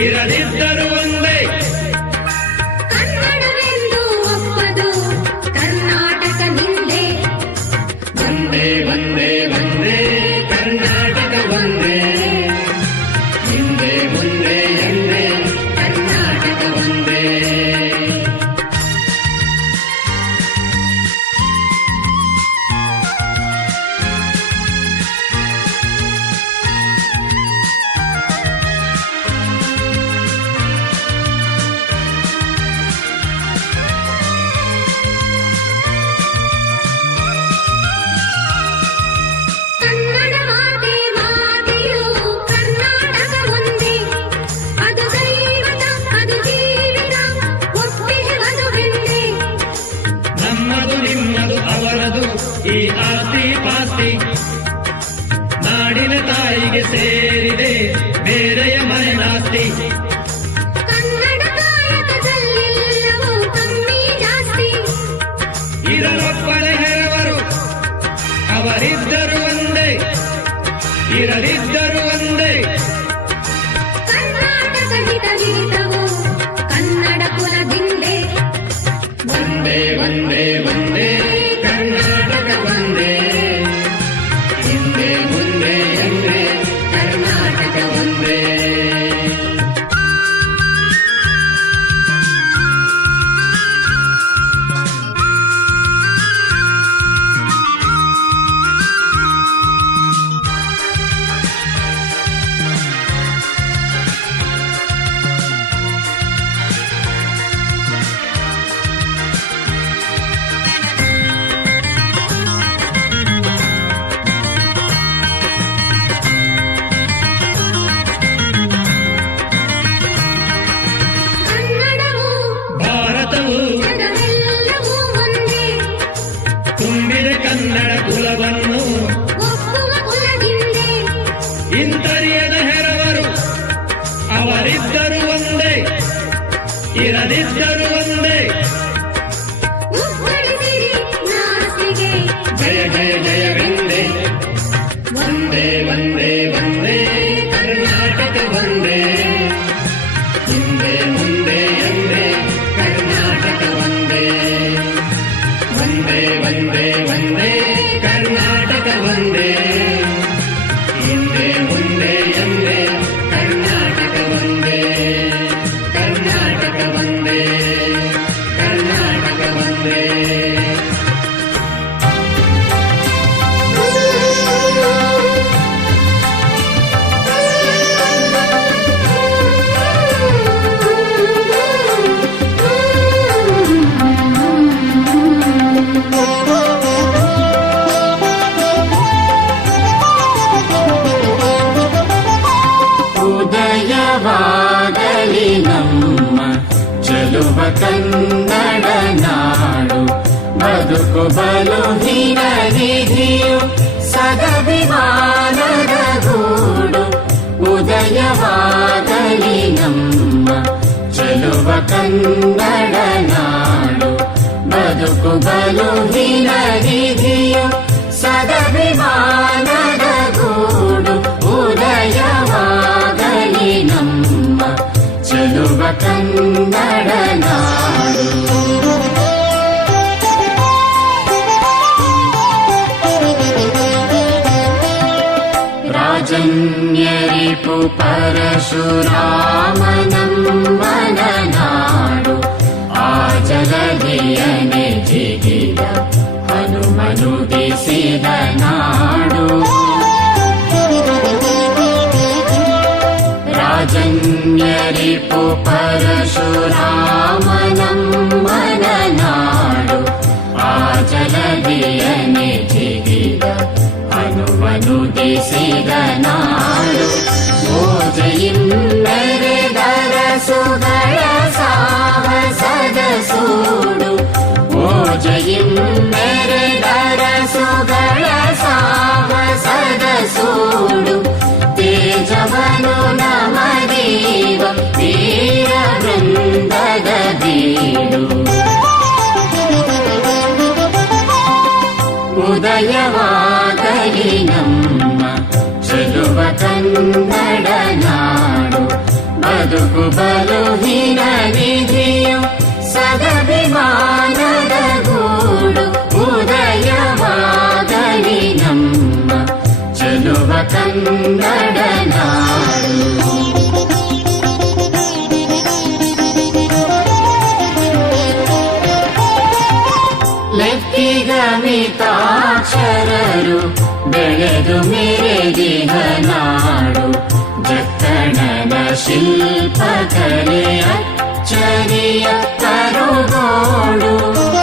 ఇరలిద్దరు ತುಂಬಿದೆ ಕನ್ನಡ ಕುಲವನ್ನು ಇಂತರಿಯದ ಹೆರವರು ಅವರಿದ್ದರು ಒಂದೇ ಇರದಿದ್ದರು ಒಂದೇ. ಜಯ ಜಯ ಜಯವೆಂದೇ ಒಂದೇ ಒಂದೇ பாட வந்தேன் ಬದುಕುವ ಕನ್ನಡ ನಾಡು ಬದುಕು ಬಲು ಹಿರಿಯು ಸದಭಿಮಾನದ ಗೂಡು ಉದಯವಾಗಲಿ ನಮ್ಮ ಚೆಲುವ ಕನ್ನಡ ನಾಡು ಬದುಕು ಬಲು ಹಿರಿಯು ಸದಭಿಮಾನದ ಗೂಡು ಉದಯವಾಗಲಿ ನಮ್ಮ ಚೆಲುವ ಕನ್ನಡ परशुरामनं मननाडु आ जगदयने हनुमनु हनु भरु देशी दनाडु राजन्यपु परशुरामनं वद नाडु आ मनुषि धनानु ओ जयि मेरे दरसुदय साम सद सूडु ओ जयि मेरे दरसुदय साम सद सूडु तेजव ते ಕನ್ನಡ ನಾಡು ಬದುಕು ಬಲುಹಿನ ನಿಧಿಯು ಸದಭಿಮಾನದ ಗೂಡು ಉದಯವಾಗಲಿ ನಮ್ಮ ಚೆಲುವ ಕನ್ನಡ ನಾಡು ಲೆಕ್ಕಿಗಮಿತಾಕ್ಷರರು ಬೆಳೆದು ಮೆರೆದಿಹ ನಾಡು चर करोगा